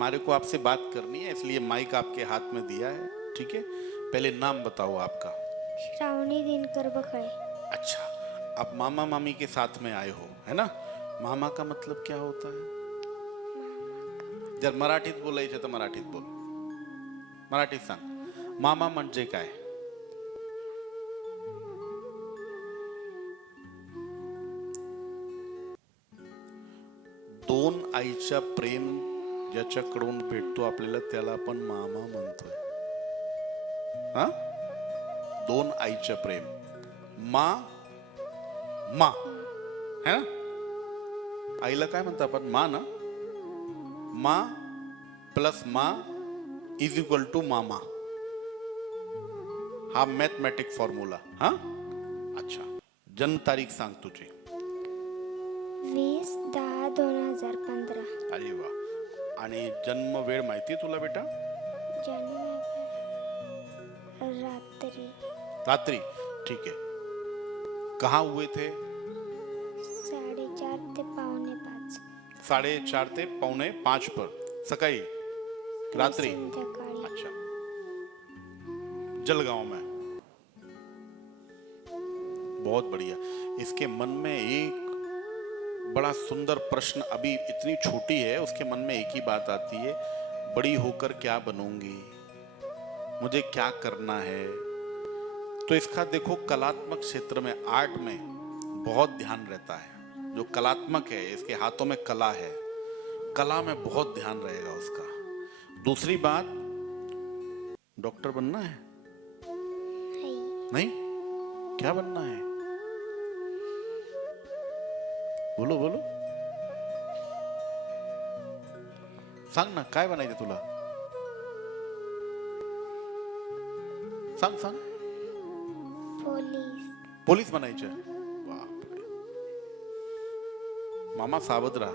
हमारे को आपसे बात करनी है, इसलिए माइक आपके हाथ में दिया है, ठीक है। पहले नाम बताओ आपका। श्रावणी दिनकर बखळे। अच्छा, आप मामा मामी के साथ में आए हो, है ना। मामा का मतलब क्या होता है? जर मराठीत बोलायचं तर मराठीत बोल, मराठीत सांग मामा म्हणजे काय? दोन आईचा प्रेम ज्याच्याकडून भेटतो आपल्याला त्याला आपण मामा म्हणतोय. हा, दोन आईचं प्रेम, मा मा, है ना. आईला काय म्हणतो आपण? मा ना. मा प्लस मा इज इक्वल टू मामा. हा मॅथमॅटिक फॉर्म्युला. हा, अच्छा. जन्म तारीख सांग तुझी. 20/10/2015. अरे वा. आणि जन्म वेळ माहिती तुला बेटा? जन्म रात्रि. रात्रि, ठीक है. कहाँ हुए थे? 4:30 ते 4:45. 4:30 ते 4:45 पर सकाळी, रात्रि. संध्याकाळी. अच्छा, जलगांव में. बहुत बढ़िया. इसके मन में एक बड़ा सुंदर प्रश्न, अभी इतनी छोटी है, उसके मन में एक ही बात आती है, बड़ी होकर क्या बनूंगी, मुझे क्या करना है. तो इसका देखो कलात्मक क्षेत्र में, आर्ट में बहुत ध्यान रहता है. जो कलात्मक है, इसके हाथों में कला है, कला में बहुत ध्यान रहेगा उसका. दूसरी बात, डॉक्टर बनना है? नहीं, क्या बनना है? बोलो बोलो, सांग ना, काय बनायचं तुला? सांग सांग. पोलीस. पोलीस बनायचं. बापरे. मामा सावध रहा.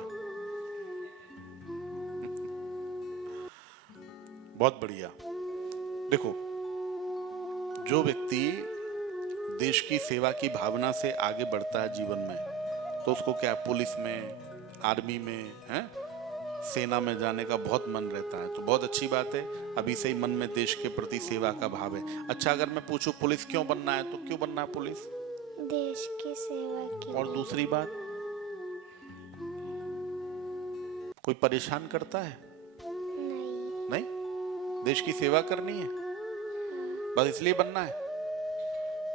बहुत बढ़िया. देखो, जो व्यक्ति देश की सेवा की भावना से आगे बढ़ता है जीवन में, तो उसको क्या पुलिस में, आर्मी में, है, सेना में जाने का बहुत मन रहता है. तो बहुत अच्छी बात है, अभी से ही मन में देश के प्रति सेवा का भाव है. अच्छा, अगर मैं पूछूं पुलिस क्यों बनना है, तो क्यों बनना है पुलिस? देश की सेवा के और लिए. दूसरी बात, कोई परेशान करता है? नहीं. नहीं, देश की सेवा करनी है, बस इसलिए बनना है.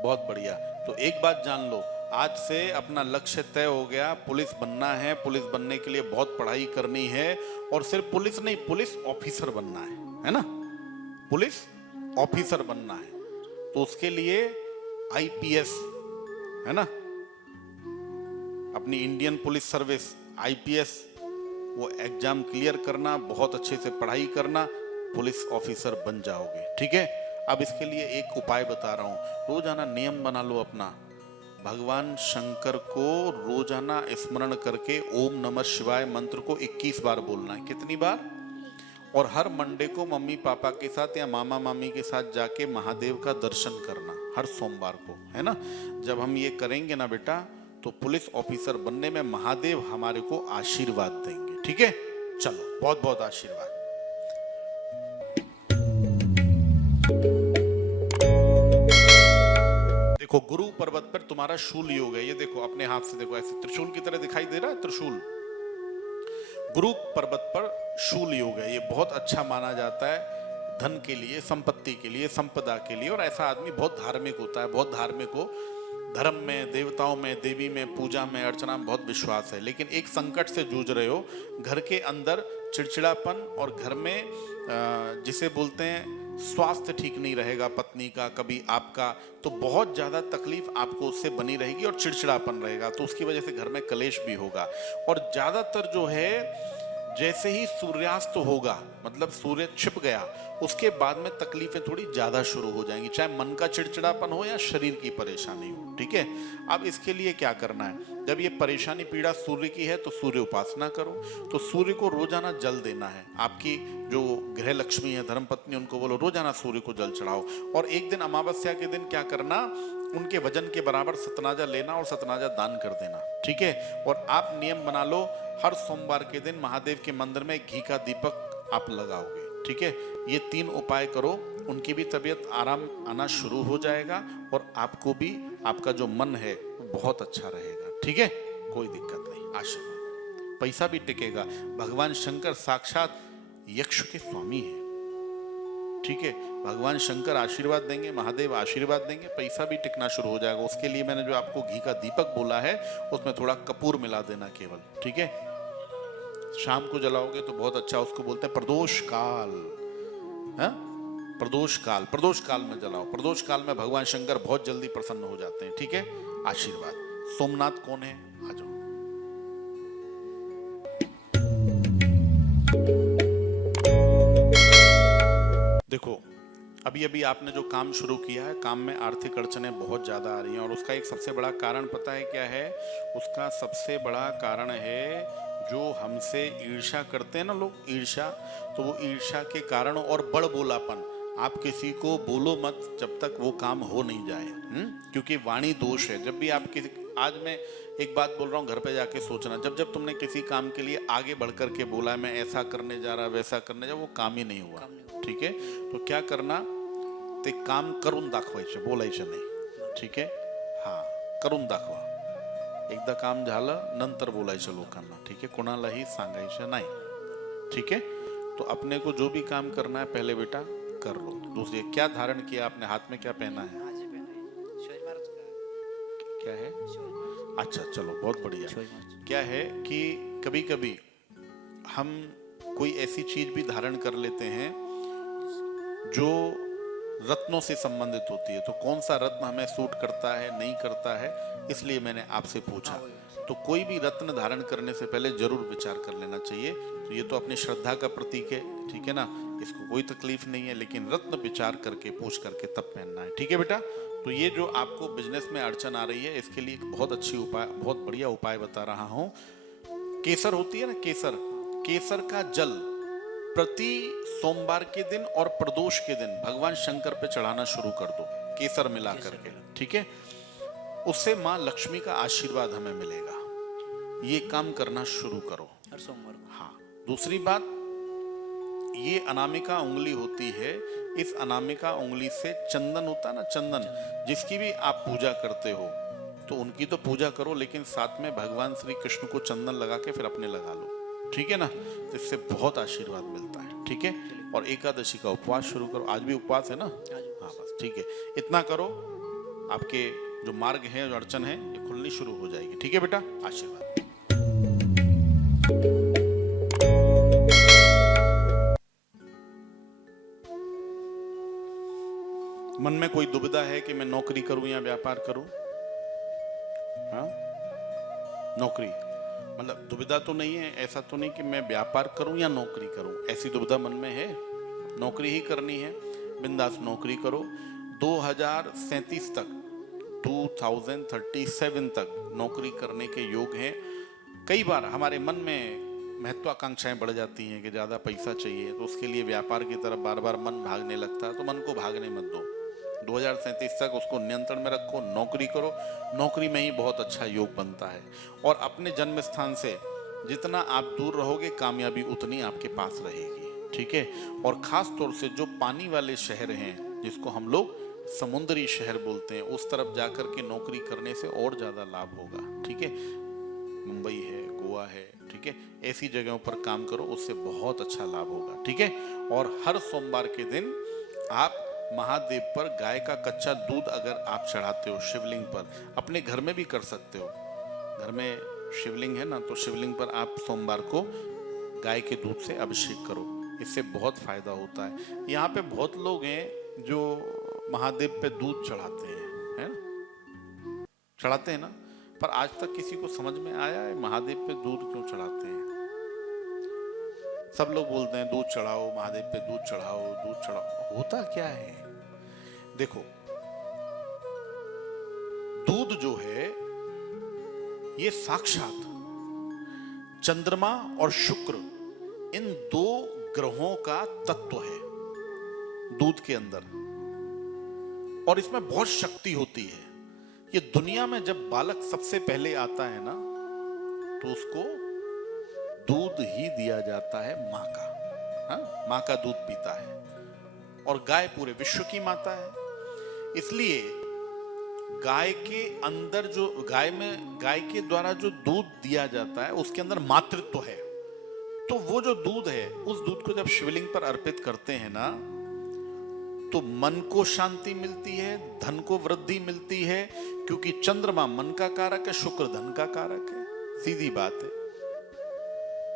बहुत बढ़िया. तो एक बात जान लो, आज से अपना लक्ष्य तय हो गया, पुलिस बनना है. पुलिस बनने के लिए बहुत पढ़ाई करनी है, और सिर्फ पुलिस नहीं, पुलिस ऑफिसर बनना है ना. पुलिस ऑफिसर बनना है, तो उसके लिए आईपीएस, है ना, अपनी इंडियन पुलिस सर्विस आईपीएस, वो एग्जाम क्लियर करना, बहुत अच्छे से पढ़ाई करना, पुलिस ऑफिसर बन जाओगे. ठीक है. अब इसके लिए एक उपाय बता रहा हूं. रोजाना नियम बना लो अपना, भगवान शंकर को रोजाना स्मरण करके ओम नमः शिवाय मंत्र को 21 बार बोलना है. कितनी बार? और हर मंडे को मम्मी पापा के साथ या मामा मामी के साथ जाके महादेव का दर्शन करना, हर सोमवार को, है ना. जब हम ये करेंगे ना बेटा, तो पुलिस ऑफिसर बनने में महादेव हमारे को आशीर्वाद देंगे. ठीक है, चलो, बहुत बहुत आशीर्वाद. देखो, गुरु पर्वत पर तुम्हारा शूल योग है. ये देखो, अपने हाथ से देखो, ऐसे त्रिशूल की तरह दिखाई दे रहा है. त्रिशूल, गुरु पर्वत पर शूल योग है. ये बहुत अच्छा माना जाता है धन के लिए, संपत्ति के लिए, संपदा के लिए. और ऐसा आदमी बहुत धार्मिक होता है, बहुत धार्मिक हो, धर्म में, देवताओं में, देवी में, पूजा में, अर्चना में बहुत विश्वास है. लेकिन एक संकट से जूझ रहे हो, घर के अंदर चिड़चिड़ापन, और घर में जिसे बोलते हैं स्वास्थ्य ठीक नहीं रहेगा, पत्नी का, कभी आपका, तो बहुत ज्यादा तकलीफ आपको उससे बनी रहेगी और चिड़चिड़ापन रहेगा. तो उसकी वजह से घर में कलेश भी होगा. और ज्यादातर जो है, जैसे ही सूर्यास्त होगा, मतलब सूर्य छिप गया, उसके बाद में तकलीफें थोड़ी ज्यादा शुरू हो जाएंगी, चाहे मन का चिड़चिड़ापन हो या शरीर की परेशानी हो. ठीक है. अब इसके लिए क्या करना है, जब ये परेशानी पीड़ा सूर्य की है, तो सूर्य उपासना करो. तो सूर्य को रोजाना जल देना है. आपकी जो गृह लक्ष्मी है, धर्मपत्नी, उनको बोलो रोजाना सूर्य को जल चढ़ाओ. और एक दिन अमावस्या के दिन क्या करना, उनके वजन के बराबर सतनाजा लेना और सतनाजा दान कर देना. ठीक है. और आप नियम बना लो, हर सोमवार के दिन महादेव के मंदिर में घी का दीपक आप लगाओगे। ठीक है, ये 3 उपाय करो, उनकी भी तबीयत आराम आना शुरू हो जाएगा और आपको भी आपका जो मन है वो बहुत अच्छा रहेगा। ठीक है, कोई दिक्कत नहीं, आशीर्वाद। पैसा भी टिकेगा। भगवान शंकर साक्षात यक्ष के स्वामी है। ठीक है, भगवान शंकर आशीर्वाद देंगे, महादेव आशीर्वाद देंगे, पैसा भी टिकना शुरू हो जाएगा। उसके लिए मैंने जो आपको घी का दीपक बोला है उसमें थोड़ा कपूर मिला देना केवल। ठीक है, शाम को जलाओगे तो बहुत अच्छा। उसको बोलते हैं प्रदोष काल। हाँ, प्रदोष काल, प्रदोष काल में जलाओ। प्रदोष काल में भगवान शंकर बहुत जल्दी प्रसन्न हो जाते हैं। ठीक है, आशीर्वाद। सोमनाथ कौन है? आ जाओ। देखो, अभी अभी आपने जो काम शुरू किया है, काम में आर्थिक अड़चनें बहुत ज़्यादा आ रही हैं और उसका एक सबसे बड़ा कारण पता है क्या है? उसका सबसे बड़ा कारण है जो हमसे ईर्ष्या करते हैं ना लोग, ईर्ष्या। तो वो ईर्ष्या के कारण और बड़ बोलापन। आप किसी को बोलो मत जब तक वो काम हो नहीं जाए, क्योंकि वाणी दोष है। जब भी आप किसी, आज मैं एक बात बोल रहा हूँ, घर पे जाके सोचना, जब जब तुमने किसी काम के लिए आगे बढ़ करके बोला मैं ऐसा करने जा रहा, वैसा करने जा, वो काम ही नहीं हुआ। ठीक है, तो क्या करना, ते काम करून दाखवायचं, बोलायचं नाही। ठीक आहे, हा, करून दाखवा। एकदा काम झालं नंतर बोलायचं लोकांना। ठीक आहे, कोणालाही सांगायचं नाही। ठीक है, तो अपने को जो भी काम करना है पहले बेटा कर लो। दूसरी, क्या धारण किया आपने? हाथ में क्या पहना है? क्या है? अच्छा, चलो, बहुत बढ़िया। क्या है कि कभी कभी हम कोई ऐसी चीज भी धारण कर लेते हैं जो रत्नों से संबंधित होती है। तो कौन सा रत्न हमें सूट करता है, नहीं करता है, इसलिए मैंने आपसे पूछा। तो कोई भी रत्न धारण करने से पहले जरूर विचार कर लेना चाहिए। तो ये तो अपनी श्रद्धा का प्रतीक है, ठीक है ना, इसको कोई तकलीफ नहीं है, लेकिन रत्न विचार करके पूछ करके तब पहनना है। ठीक है बेटा, तो ये जो आपको बिजनेस में अड़चन आ रही है, इसके लिए एक बहुत अच्छी उपाय, बहुत बढ़िया उपाय बता रहा हूं। केसर होती है ना, केसर, केसर का जल प्रति सोमवार के दिन और प्रदोष के दिन भगवान शंकर पे चढ़ाना शुरू कर दो, केसर मिला करके। ठीक है, उससे माँ लक्ष्मी का आशीर्वाद हमें मिलेगा। ये काम करना शुरू करो हर सोमवार। हाँ, दूसरी बात, ये अनामिका उंगली होती है, इस अनामिका उंगली से चंदन होता है ना, चंदन, जिसकी भी आप पूजा करते हो तो उनकी तो पूजा करो, लेकिन साथ में भगवान श्री कृष्ण को चंदन लगा के फिर अपने लगा लो। ठीक है ना, तो इससे बहुत आशीर्वाद मिलता है। ठीक है, और एकादशी का उपवास शुरू करो। आज भी उपवास है ना? हाँ, बस ठीक है, इतना करो, आपके जो मार्ग है, जो अड़चन है, ये खुलनी शुरू हो जाएगी। ठीक है बेटा, आशीर्वाद। मन में कोई दुविधा है कि मैं नौकरी करूं या व्यापार करूं? हाँ, नौकरी, मतलब दुविधा तो नहीं है, ऐसा तो नहीं कि मैं व्यापार करूं या नौकरी करूं, ऐसी दुविधा मन में है? नौकरी ही करनी है, बिंदास नौकरी करो। 2037 तक, 2037 तक नौकरी करने के योग हैं। कई बार हमारे मन में महत्वाकांक्षाएं बढ़ जाती हैं कि ज़्यादा पैसा चाहिए, तो उसके लिए व्यापार की तरफ बार बार मन भागने लगता है। तो मन को भागने मत दो, 2037 तक उसको नियंत्रण में रखो, नौकरी करो। नौकरी में ही बहुत अच्छा योग बनता है। और अपने जन्म स्थान से जितना आप दूर रहोगे, कामयाबी उतनी आपके पास रहेगी। ठीक है, और खास तौर से जो पानी वाले शहर हैं, जिसको हम लोग समुद्री शहर बोलते हैं, उस तरफ जाकर के नौकरी करने से और ज़्यादा लाभ होगा। ठीक है, मुंबई है, गोवा है, ठीक है, ऐसी जगहों पर काम करो, उससे बहुत अच्छा लाभ होगा। ठीक है, और हर सोमवार के दिन आप महादेव पर गाय का कच्चा दूध अगर आप चढ़ाते हो शिवलिंग पर, अपने घर में भी कर सकते हो, घर में शिवलिंग है ना, तो शिवलिंग पर आप सोमवार को गाय के दूध से अभिषेक करो, इससे बहुत फायदा होता है। यहाँ पे बहुत लोग हैं जो महादेव पे दूध चढ़ाते हैं, है ना, चढ़ाते हैं ना, पर आज तक किसी को समझ में आया है महादेव पे दूध क्यों चढ़ाते हैं? सब लोग बोलते हैं दूध चढ़ाओ, महादेव पे दूध चढ़ाओ, दूध चढ़ाओ, होता क्या है? देखो, दूध जो है ये साक्षात चंद्रमा और शुक्र, इन 2 ग्रहों का तत्व है दूध के अंदर, और इसमें बहुत शक्ति होती है। ये दुनिया में जब बालक सबसे पहले आता है ना, तो उसको दूध ही दिया जाता है माँ का। हाँ, माँ का दूध पीता है। और गाय पूरे विश्व की माता है, इसलिए गाय के अंदर जो गाय के द्वारा जो दूध दिया जाता है उसके अंदर मातृत्व है। तो वो जो दूध है, उस दूध को जब शिवलिंग पर अर्पित करते हैं ना, तो मन को शांति मिलती है, धन को वृद्धि मिलती है, क्योंकि चंद्रमा मन का कारक है, शुक्र धन का कारक है। सीधी बात है।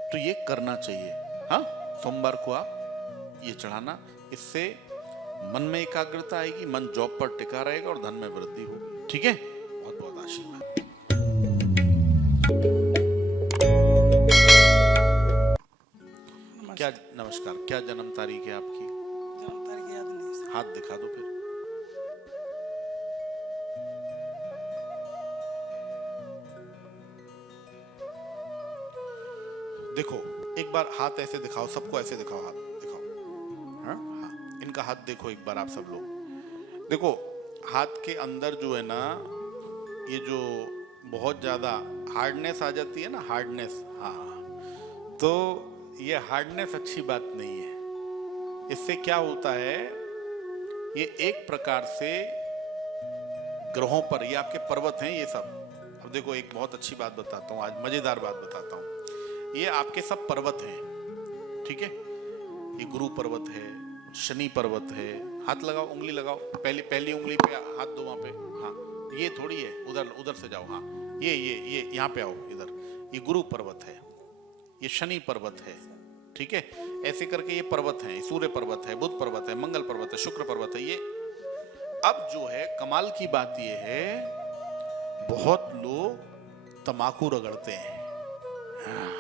तो ये करना चाहिए। हाँ, सोमवार को आप ये चढ़ाना, इससे मन में एकाग्रता आएगी, मन जॉब पर टिका रहेगा और धन में वृद्धि होगी। ठीक है, बहुत बहुत आशीर्वाद। क्या नमस्कार, क्या जन्म तारीख है आपकी? जन्म तारीख याद नहीं। हाथ दिखा दो फिर। देखो एक बार हाथ ऐसे दिखाओ, सबको ऐसे दिखाओ, हाथ दिखाओ। हाँ हाँ, इनका हाथ देखो एक बार आप सब लोग। देखो हाथ के अंदर जो है ना, ये जो बहुत ज्यादा हार्डनेस आ जाती है ना, हार्डनेस, हाँ, तो ये हार्डनेस अच्छी बात नहीं है। इससे क्या होता है, ये एक प्रकार से ग्रहों पर, ये आपके पर्वत हैं ये सब। अब देखो एक बहुत अच्छी बात बताता हूँ, आज मजेदार बात बताता हूँ। ये आपके सब पर्वत हैं, ठीक है। ये गुरु पर्वत है, शनि पर्वत है। हाथ लगाओ, उंगली लगाओ, पहली उंगली पे हाथ दो, वहां पे। हाँ, ये थोड़ी है, उधर से जाओ। हाँ, ये यहाँ पे आओ, इधर। ये गुरु पर्वत है, ये शनि पर्वत है, ठीक है। ऐसे करके ये पर्वत हैं। सूर्य पर्वत है, बुध पर्वत है, मंगल पर्वत है, शुक्र पर्वत है। ये अब जो है कमाल की बात ये है, बहुत लोग तंबाकू रगड़ते हैं। हाँ।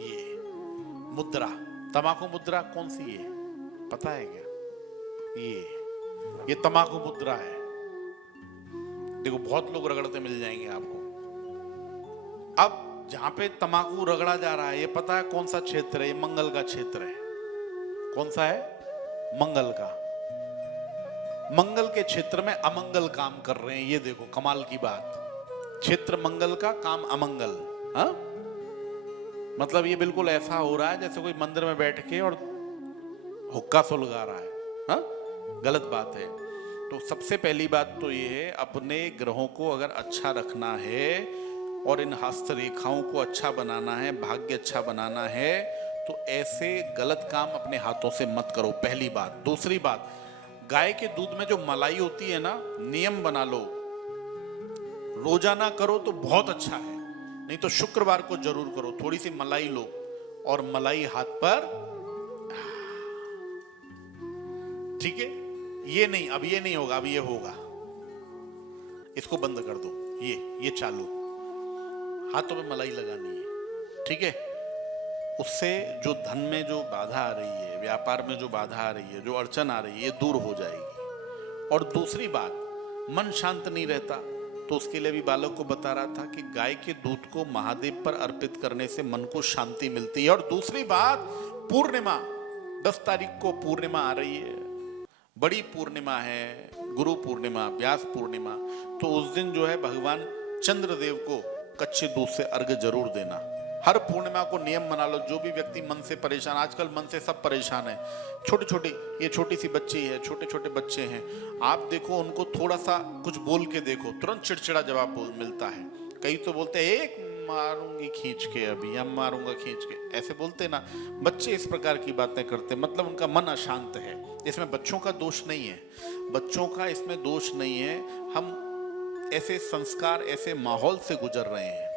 ये मुद्रा, तंबाकू मुद्रा कौन सी है पता है क्या? ये तंबाकू मुद्रा है। देखो बहुत लोग रगड़ते मिल जाएंगे आपको। अब जहां पे तंबाकू रगड़ा जा रहा है, ये पता है कौन सा क्षेत्र है? ये मंगल का क्षेत्र है। कौन सा है? मंगल का। मंगल के क्षेत्र में अमंगल काम कर रहे हैं। ये देखो कमाल की बात, क्षेत्र मंगल का, काम अमंगल। हाँ, मतलब ये बिल्कुल ऐसा हो रहा है जैसे कोई मंदिर में बैठ के और हुक्का सुलगा रहा है। हाँ, गलत बात है। तो सबसे पहली बात तो ये है, अपने ग्रहों को अगर अच्छा रखना है और इन हस्तरेखाओं को अच्छा बनाना है, भाग्य अच्छा बनाना है, तो ऐसे गलत काम अपने हाथों से मत करो, पहली बात। दूसरी बात, गाय के दूध में जो मलाई होती है ना, नियम बना लो, रोजाना करो तो बहुत अच्छा है, नहीं तो शुक्रवार को जरूर करो। थोड़ी सी मलाई लो और मलाई हाथ पर, ठीक है। ये नहीं, अब ये नहीं होगा, अब ये होगा। इसको बंद कर दो, ये चालू, हाथों में मलाई लगानी है, ठीक है। उससे जो धन में जो बाधा आ रही है, व्यापार में जो बाधा आ रही है, जो अड़चन आ रही है, ये दूर हो जाएगी। और दूसरी बात, मन शांत नहीं रहता, तो उसके लिए भी बालक को बता रहा था कि गाय के दूध को महादेव पर अर्पित करने से मन को शांति मिलती है। और दूसरी बात, पूर्णिमा, 10 तारीख को पूर्णिमा आ रही है, बड़ी पूर्णिमा है, गुरु पूर्णिमा, व्यास पूर्णिमा। तो उस दिन जो है भगवान चंद्रदेव को कच्चे दूध से अर्घ्य जरूर देना। हर पूर्णिमा को नियम बना लो। जो भी व्यक्ति मन से परेशान, आजकल मन से सब परेशान है, छोटे छोटे, ये छोटी सी बच्ची है, छोटे छोटे बच्चे हैं, आप देखो उनको थोड़ा सा कुछ बोल के देखो, तुरंत चिड़चिड़ा जवाब मिलता है। कई तो बोलते हैं एक मारूंगी खींच के, अभी हम मारूंगा खींच के, ऐसे बोलते ना बच्चे, इस प्रकार की बातें करते, मतलब उनका मन अशांत है। इसमें बच्चों का दोष नहीं है, बच्चों का इसमें दोष नहीं है। हम ऐसे संस्कार, ऐसे माहौल से गुजर रहे हैं,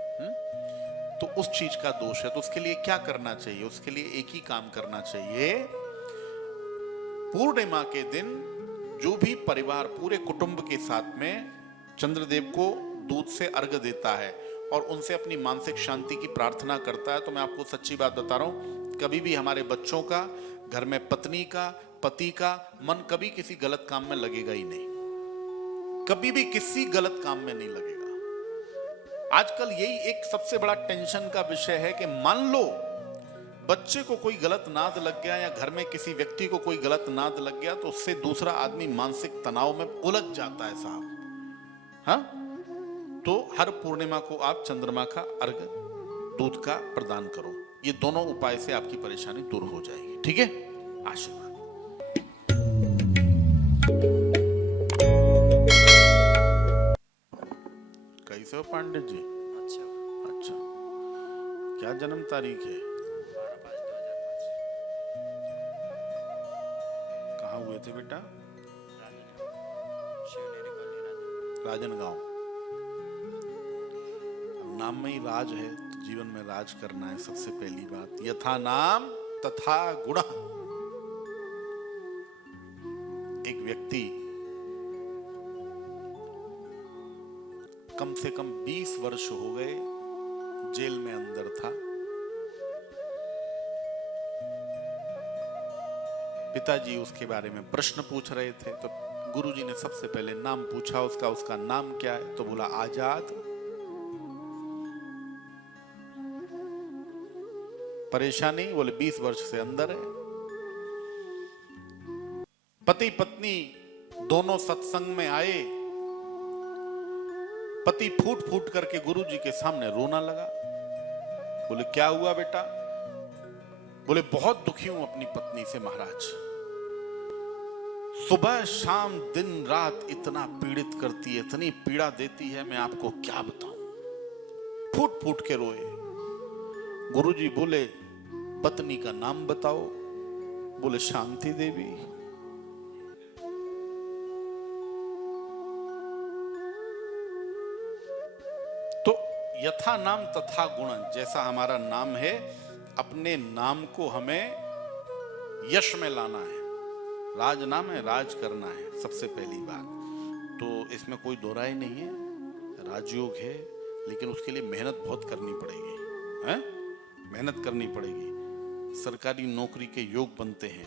तो उस चीज का दोष है। तो उसके लिए क्या करना चाहिए? उसके लिए एक ही काम करना चाहिए। पूर्णिमा के दिन जो भी परिवार पूरे कुटुंब के साथ में चंद्रदेव को दूध से अर्घ्य देता है और उनसे अपनी मानसिक शांति की प्रार्थना करता है, तो मैं आपको सच्ची बात बता रहा हूं, कभी भी हमारे बच्चों का, घर में पत्नी का, पति का मन कभी किसी गलत काम में लगेगा ही नहीं, कभी भी किसी गलत काम में नहीं लगेगा। आजकल यही एक सबसे बड़ा टेंशन का विषय है कि मान लो बच्चे को कोई गलत नाद लग गया या घर में किसी व्यक्ति को कोई गलत नाद लग गया, तो उससे दूसरा आदमी मानसिक तनाव में उलझ जाता है साहब। हाँ, तो हर पूर्णिमा को आप चंद्रमा का अर्घ्य दूध का प्रदान करो। ये दोनों उपाय से आपकी परेशानी दूर हो जाएगी। ठीक है, आशीर्वाद। कैसे हो पांडे जी? अच्छा अच्छा, क्या जन्म तारीख है? 12/5/2005 कहाँ हुए थे बेटा? शिवनेरी कॉलोनी राजन। राजनगांव। अब नाम में ही राज है तो जीवन में राज करना है। सबसे पहली बात, यथा नाम तथा गुण। एक व्यक्ति कम से कम 20 वर्ष हो गए जेल में अंदर था। पिताजी उसके बारे में प्रश्न पूछ रहे थे तो गुरुजी ने सबसे पहले नाम पूछा उसका नाम क्या है? तो बोला आजाद। परेशानी? बोले 20 वर्ष से अंदर है। पति पत्नी दोनों सत्संग में आए। पति फूट फूट करके गुरुजी के सामने रोना लगा। बोले क्या हुआ बेटा? बोले बहुत दुखी हूं अपनी पत्नी से महाराज। सुबह शाम दिन रात इतना पीड़ित करती है, इतनी पीड़ा देती है, मैं आपको क्या बताऊं। फूट फूट के रोए। गुरुजी बोले पत्नी का नाम बताओ। बोले शांति देवी। तो यथा नाम तथा गुण, जैसा हमारा नाम है अपने नाम को हमें यश में लाना है। राज नाम है, राज करना है सबसे पहली बात। तो इसमें कोई दो राय नहीं है, राजयोग है, लेकिन उसके लिए मेहनत बहुत करनी पड़ेगी। हैं? मेहनत करनी पड़ेगी। सरकारी नौकरी के योग बनते हैं,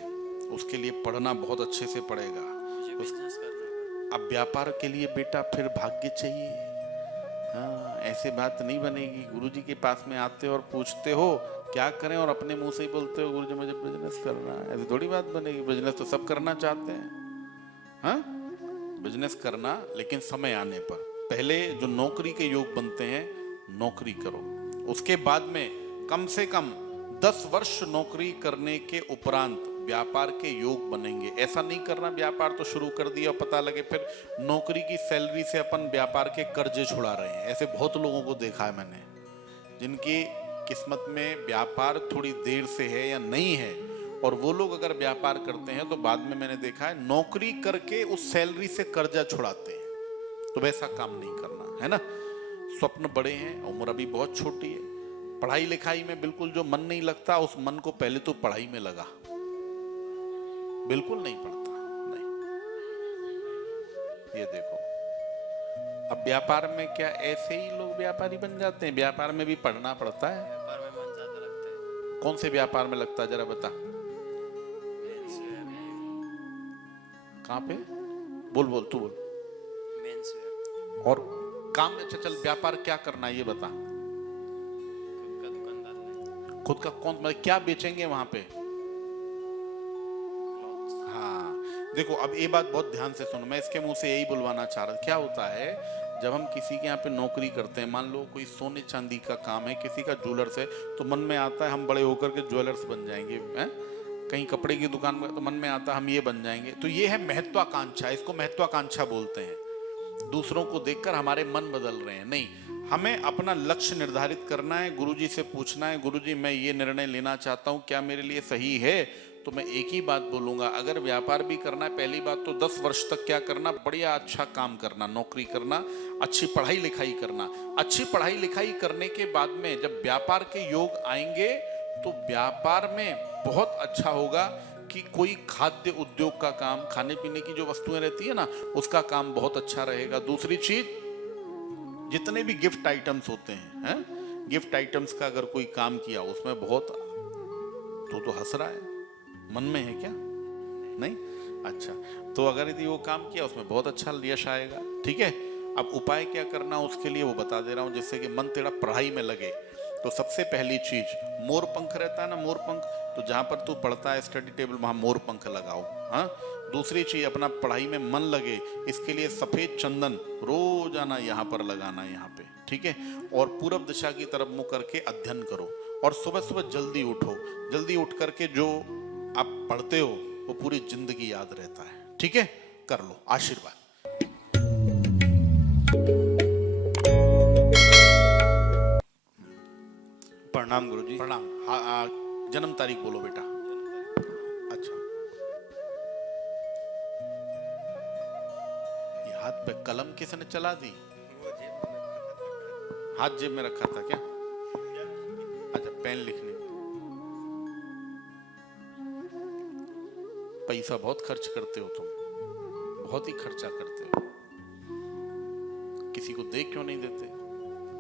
उसके लिए पढ़ना बहुत अच्छे से पड़ेगा। बिजनेस करना है। अब व्यापार के लिए बेटा फिर भाग्य चाहिए। हाँ, ऐसे बात नहीं बनेगी। गुरुजी के पास में आते हो और पूछते हो क्या करें और अपने मुंह से ही बोलते हो गुरुजी मुझे बिजनेस करना है। ऐसी थोड़ी बात बनेगी। बिजनेस तो सब करना चाहते हैं। हाँ, बिजनेस करना, लेकिन समय आने पर। पहले जो नौकरी के योग बनते हैं नौकरी करो, उसके बाद में कम से कम 10 वर्ष नौकरी करने के उपरांत व्यापार के योग बनेंगे। ऐसा नहीं करना व्यापार तो शुरू कर दिया और पता लगे फिर नौकरी की सैलरी से अपन व्यापार के कर्जे छुड़ा रहे हैं। ऐसे बहुत लोगों को देखा है मैंने, जिनकी किस्मत में व्यापार थोड़ी देर से है या नहीं है, और वो लोग अगर व्यापार करते हैं तो बाद में मैंने देखा है नौकरी करके उस सैलरी से कर्जा छुड़ाते हैं। तो वैसा काम नहीं करना है ना। स्वप्न बड़े हैं, उम्र अभी बहुत छोटी है। पढ़ाई लिखाई में बिल्कुल जो मन नहीं लगता, उस मन को पहले तो पढ़ाई में लगा। बिल्कुल नहीं पढ़ता, नहीं। ये देखो, अब व्यापार में क्या ऐसे ही लोग व्यापारी बन जाते हैं? व्यापार में भी पढ़ना पड़ता है। व्यापार में मन ज्यादा लगता है। कौन से व्यापार में लगता है जरा बता। मेंसवेयर कहाँ पे? बोल बोल, तू बोल। मेंसवेयर। और काम में, अच्छा चल, व्यापार क्या करना है ये बता। खुद का दुकानदार है। खुद का कौन, मतलब क्या बेचेंगे वहां पे? क्लॉथ्स। हाँ, देखो अब ये बात बहुत ध्यान से सुनो, मैं इसके मुंह से यही बुलवाना चाह रहा था। क्या होता है जब हम किसी के यहाँ पे नौकरी करते हैं, मान लो कोई सोने चांदी का काम है, किसी का ज्वेलर्स है, तो मन में आता है हम बड़े होकर के ज्वेलर्स बन जाएंगे। हैं? कहीं कपड़े की दुकान में तो मन में आता है हम ये बन जाएंगे। तो ये है महत्वाकांक्षा, इसको महत्वाकांक्षा बोलते हैं। दूसरों को देखकर हमारे मन बदल रहे हैं। नहीं, हमें अपना लक्ष्य निर्धारित करना है, गुरुजी से पूछना है, गुरुजी मैं ये निर्णय लेना चाहता हूँ, क्या मेरे लिए सही है? तो मैं एक ही बात बोलूंगा, अगर व्यापार भी करना है, पहली बात तो 10 वर्ष तक क्या करना, बढ़िया अच्छा काम करना, नौकरी करना, अच्छी पढ़ाई लिखाई करना। अच्छी पढ़ाई लिखाई करने के बाद में जब व्यापार के योग आएंगे तो व्यापार में बहुत अच्छा होगा कि कोई खाद्य उद्योग का काम, खाने पीने की जो वस्तुएं रहती है ना, उसका काम बहुत अच्छा रहेगा। दूसरी चीज, जितने भी गिफ्ट आइटम्स होते हैं, गिफ्ट आइटम्स का अगर कोई काम किया उसमें बहुत, तो हंस रहा है, मन में है क्या? नहीं? अच्छा, तो अगर यदि वो काम किया उसमें बहुत अच्छा यश आएगा। ठीक है, अब उपाय क्या करना उसके लिए वो बता दे रहा हूं, जिससे कि मन तेरा पढ़ाई में लगे। तो सबसे पहली चीज, मोर पंख रहता है ना, मोर पंख, तो जहां पर तू पढ़ता है स्टडी टेबल, वहां मोर पंख लगाओ। हाँ, दूसरी चीज, अपना पढ़ाई में मन लगे, इसके लिए सफेद चंदन रोजाना यहाँ पर लगाना, यहाँ पे। ठीक है, और पूरब दिशा की तरफ मुंह करके अध्ययन करो। और सुबह सुबह जल्दी उठो। जल्दी उठ करके जो आप पढ़ते हो वो पूरी जिंदगी याद रहता है। ठीक है, कर लो। आशीर्वाद। प्रणाम गुरुजी। प्रणाम। जन्म तारीख बोलो बेटा। अच्छा, ये हाथ पे कलम किसने चला दी? हाथ जेब में रखा था क्या? अच्छा, पेन लिखने। पैसा बहुत खर्च करते हो तुम, बहुत ही खर्चा करते हो। किसी को दे क्यों नहीं देते?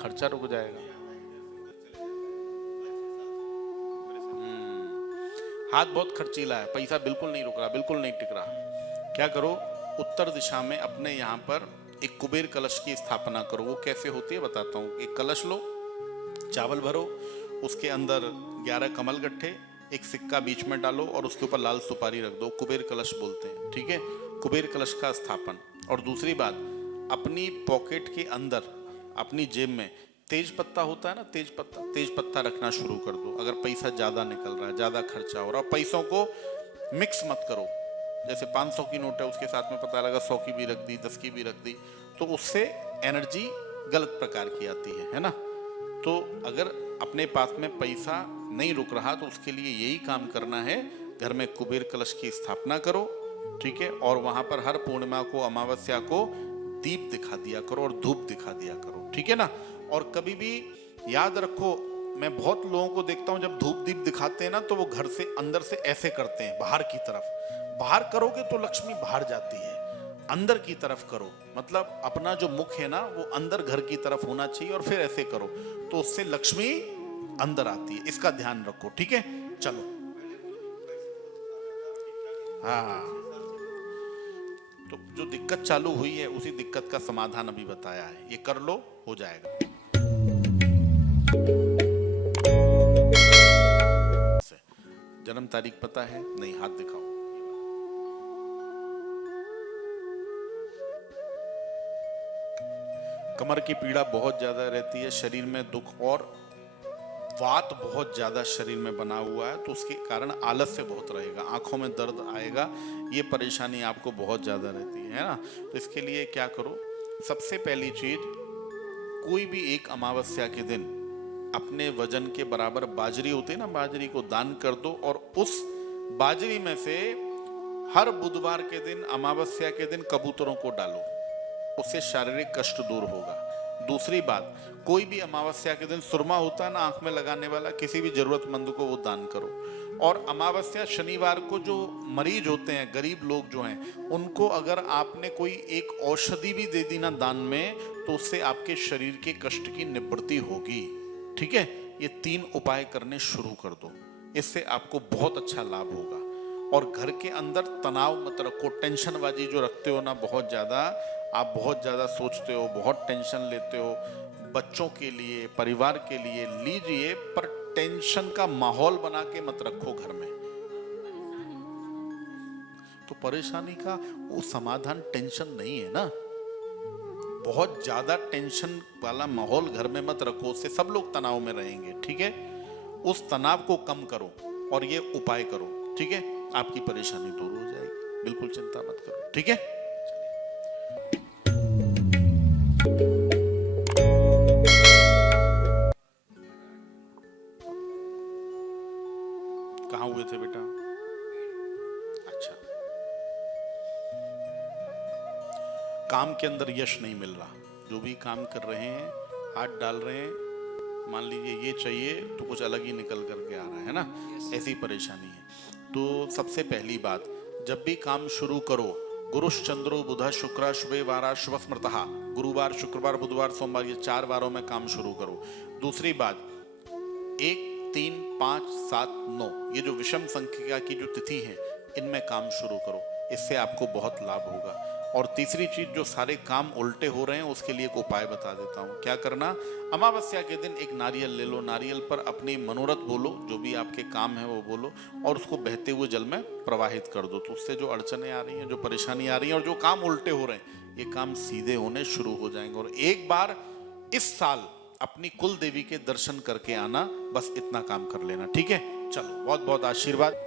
खर्चा रुक जाएगा। हाथ बहुत खर्चीला है, पैसा बिल्कुल नहीं रुक रहा, बिल्कुल नहीं टिक रहा। क्या करो, उत्तर दिशा में अपने यहाँ पर एक कुबेर कलश की स्थापना करो। वो कैसे होती है बताता हूँ। एक कलश लो, चावल भरो, उसके अंदर 11 कमल गट्ठे, एक सिक्का बीच में डालो और उसके ऊपर लाल सुपारी रख दो। कुबेर कलश बोलते हैं। ठीक है, कुबेर कलश का स्थापन। और दूसरी बात, अपनी पॉकेट के अंदर, अपनी जेब में तेज पत्ता होता है ना, तेज पत्ता रखना शुरू कर दो। अगर पैसा ज्यादा निकल रहा है, ज्यादा खर्चा हो रहा है, पैसों को मिक्स मत करो। जैसे 500 की नोट है, उसके साथ में पता लगा 100 की भी रख दी, 10 की भी रख दी, तो उससे एनर्जी गलत प्रकार की आती है ना। तो अगर अपने पास में पैसा नहीं रुक रहा तो उसके लिए यही काम करना है, घर में कुबेर कलश की स्थापना करो। ठीक है, और वहां पर हर पूर्णिमा को, अमावस्या को दीप दिखा दिया करो और धूप दिखा दिया करो। ठीक है ना। और कभी भी याद रखो, मैं बहुत लोगों को देखता हूं जब धूप दीप दिखाते हैं ना, तो वो घर से अंदर से ऐसे करते हैं, बाहर की तरफ। बाहर करोगे तो लक्ष्मी बाहर जाती है, अंदर की तरफ करो। मतलब अपना जो मुख है ना, वो अंदर घर की तरफ होना चाहिए, और फिर ऐसे करो तो उससे लक्ष्मी अंदर आती है। इसका ध्यान रखो। ठीक है, चलो। हाँ, तो जो दिक्कत चालू हुई है उसी दिक्कत का समाधान अभी बताया है, ये कर लो, हो जाएगा। जन्म तारीख पता है? नहीं, हाथ दिखाओ। कमर की पीड़ा बहुत ज्यादा रहती है, शरीर में दुख और वात बहुत ज्यादा शरीर में बना हुआ है, तो उसके कारण आलस्य बहुत रहेगा, आंखों में दर्द आएगा। ये परेशानी आपको बहुत ज्यादा रहती है ना। तो इसके लिए क्या करो, सबसे पहली चीज, कोई भी एक अमावस्या के दिन अपने वजन के बराबर बाजरी होती है ना, बाजरी को दान कर दो, और उस बाजरी में से हर बुधवार के दिन, अमावस्या के दिन कबूतरों को डालो। उससे शारीरिक कष्ट दूर होगा। दूसरी बात, कोई भी अमावस्या के दिन सुरमा होता है ना, आंख में लगाने वाला, किसी भी जरूरतमंद को वो दान करो। और अमावस्या शनिवार को जो मरीज होते हैं, गरीब लोग जो हैं, उनको अगर आपने कोई एक औषधि भी दे दी ना दान में, तो उससे आपके शरीर के कष्ट की निवृत्ति होगी। ठीक है, ये 3 उपाय करने शुरू कर दो, इससे आपको बहुत अच्छा लाभ होगा। और घर के अंदर तनाव मत रखो, टेंशनबाजी जो रखते हो ना बहुत ज्यादा, आप बहुत ज्यादा सोचते हो, बहुत टेंशन लेते हो, बच्चों के लिए, परिवार के लिए लीजिए, पर टेंशन का माहौल बना के मत रखो घर में। तो परेशानी का वो समाधान टेंशन नहीं है ना। बहुत ज्यादा टेंशन वाला माहौल घर में मत रखो, उससे सब लोग तनाव में रहेंगे। ठीक है, उस तनाव को कम करो और ये उपाय करो। ठीक है, आपकी परेशानी दूर हो जाएगी, बिल्कुल चिंता मत करो। ठीक है, कहाँ हुए थे बेटा? अच्छा, काम के अंदर यश नहीं मिल रहा, जो भी काम कर रहे हैं, हाथ डाल रहे हैं, मान लीजिए ये चाहिए तो कुछ अलग ही निकल करके आ रहा है ना, ऐसी परेशानी है। तो सबसे पहली बात, जब भी काम शुरू करो, गुरुश्चंद्रो बुध शुक्र शुभे वारा शुभ स्मृतः, गुरुवार, शुक्रवार, बुधवार, सोमवार, ये 4 वारों में काम शुरू करो। दूसरी बात, 1, 3, 5, 7, 9 ये जो विषम संख्या की जो तिथि है, इनमें काम शुरू करो, इससे आपको बहुत लाभ होगा। और तीसरी चीज, जो सारे काम उल्टे हो रहे हैं उसके लिए एक उपाय बता देता हूँ। क्या करना, अमावस्या के दिन एक नारियल ले लो, नारियल पर अपनी मनोरथ बोलो, जो भी आपके काम है वो बोलो, और उसको बहते हुए जल में प्रवाहित कर दो। तो उससे जो अड़चने आ रही हैं, जो परेशानी आ रही है, और जो काम उल्टे हो रहे हैं, ये काम सीधे होने शुरू हो जाएंगे। और एक बार इस साल अपनी कुल देवी के दर्शन करके आना, बस इतना काम कर लेना, ठीक है। चलो, बहुत बहुत आशीर्वाद।